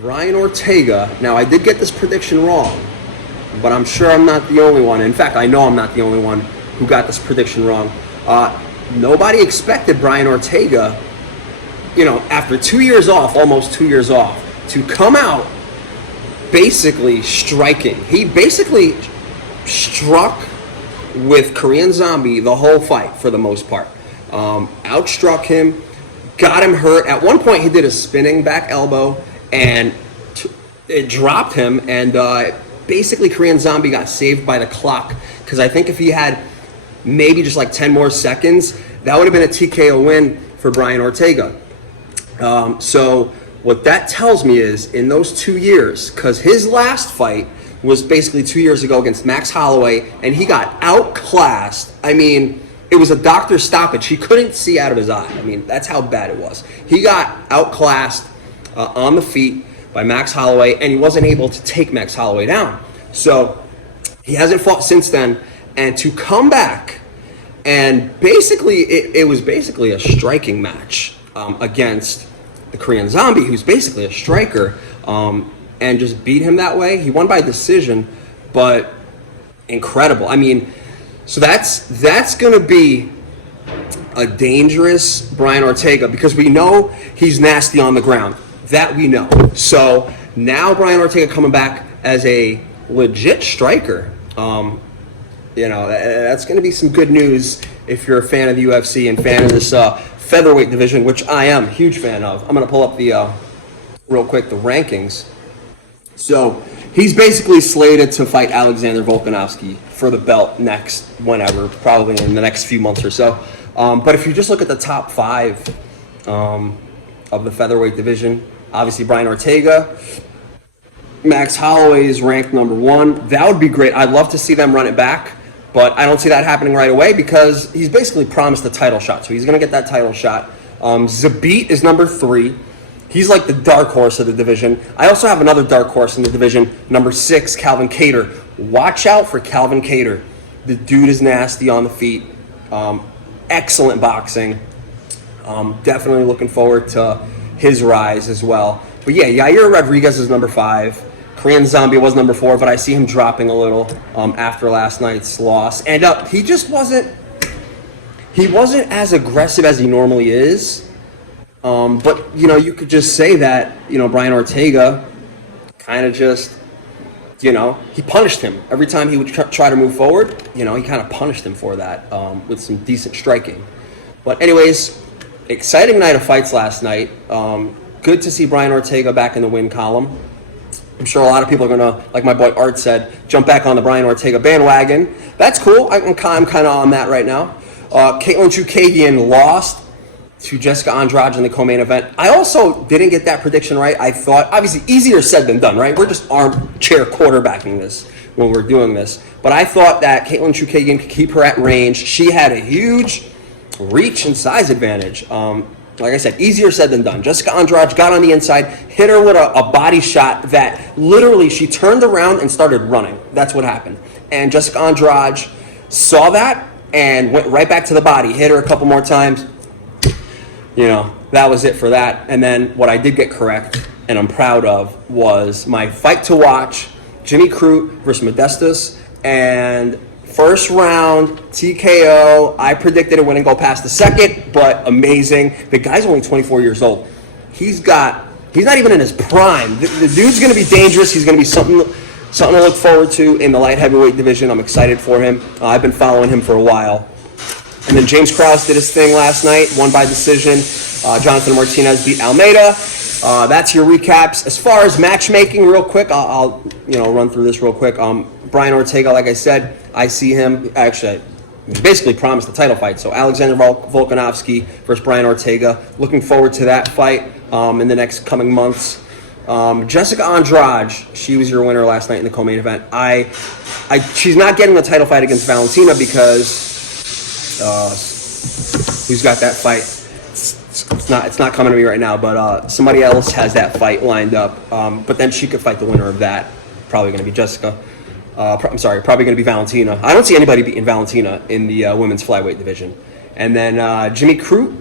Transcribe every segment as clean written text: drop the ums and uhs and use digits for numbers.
Brian Ortega. Now, I did get this prediction wrong, but I'm sure I'm not the only one. In fact, I know I'm not the only one who got this prediction wrong. Nobody expected Brian Ortega, after 2 years off, almost 2 years off, to come out basically striking. He basically struck with Korean Zombie the whole fight for the most part. Outstruck him, got him hurt. At one point, he did a spinning back elbow, and it dropped him, and basically Korean Zombie got saved by the clock, because I think if he had maybe just like 10 more seconds, that would have been a TKO win for Brian Ortega. So what that tells me is, in those 2 years, because his last fight was basically 2 years ago against Max Holloway, and he got outclassed. I mean, it was a doctor's stoppage. He couldn't see out of his eye. I mean, that's how bad it was. He got outclassed on the feet by Max Holloway, and he wasn't able to take Max Holloway down. So he hasn't fought since then. And to come back, and basically, it was basically a striking match against the Korean Zombie, who's basically a striker, and just beat him that way. He won by decision, but incredible. I mean, so that's going to be a dangerous Brian Ortega, because we know he's nasty on the ground. That we know. So now Brian Ortega coming back as a legit striker. That's going to be some good news if you're a fan of the UFC and fan of this featherweight division, which I am a huge fan of. I'm going to pull up the real quick the rankings. So he's basically slated to fight Alexander Volkanovski for the belt next, whenever, probably in the next few months or so. But if you just look at the top five of the featherweight division, obviously Brian Ortega, Max Holloway is ranked number one. That would be great. I'd love to see them run it back, but I don't see that happening right away, because he's basically promised a title shot. So he's going to get that title shot. Zabit is number three. He's like the dark horse of the division. I also have another dark horse in the division, number 6, Calvin Kattar. Watch out for Calvin Kattar. The dude is nasty on the feet. Excellent boxing. Definitely looking forward to his rise as well. But yeah, Yair Rodriguez is number 5. Korean Zombie was number 4, but I see him dropping a little after last night's loss. And he just wasn't as aggressive as he normally is. But, you could just say that, Brian Ortega kind of just, he punished him. Every time he would try to move forward, he kind of punished him for that with some decent striking. But anyways, exciting night of fights last night. Good to see Brian Ortega back in the win column. I'm sure a lot of people are going to, like my boy Art said, jump back on the Brian Ortega bandwagon. That's cool. I'm kind of on that right now. Caitlin Chookagian lost to Jessica Andrade in the co-main event. I also didn't get that prediction right. I thought, obviously, easier said than done, right? We're just armchair quarterbacking this when we're doing this. But I thought that Caitlin Chookagian could keep her at range. She had a huge reach and size advantage. Like I said, easier said than done. Jessica Andrade got on the inside, hit her with a body shot that literally she turned around and started running. That's what happened. And Jessica Andrade saw that and went right back to the body, hit her a couple more times. That was it for that. And then what I did get correct, and I'm proud of, was my fight to watch, Jimmy Crute versus Modestas, and first round TKO. I predicted it wouldn't go past the second, but amazing. The guy's only 24 years old. He's not even in his prime. The dude's going to be dangerous. He's going to be something to look forward to in the light heavyweight division. I'm excited for him. I've been following him for a while. And then James Krause did his thing last night, won by decision. Jonathan Martinez beat Almeida. That's your recaps. As far as matchmaking, real quick, I'll run through this real quick. Brian Ortega, like I said, I see him, actually, basically promised the title fight. So Alexander Volkanovski versus Brian Ortega. Looking forward to that fight in the next coming months. Jessica Andrade, she was your winner last night in the co-main event. She's not getting the title fight against Valentina because who's got that fight? It's not coming to me right now, but somebody else has that fight lined up. But then she could fight the winner of that. Probably going to be Jessica. Probably going to be Valentina. I don't see anybody beating Valentina in the women's flyweight division. And then Jimmy Crute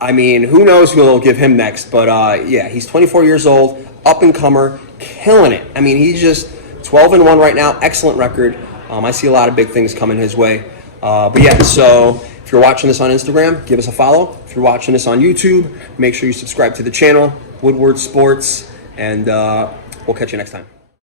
I mean, who knows who they'll give him next? But yeah, he's 24 years old, up and comer, killing it. I mean, he's just 12-1 right now, excellent record. I see a lot of big things coming his way. But yeah, so if you're watching this on Instagram, give us a follow. If you're watching this on YouTube, make sure you subscribe to the channel, Woodward Sports, and we'll catch you next time.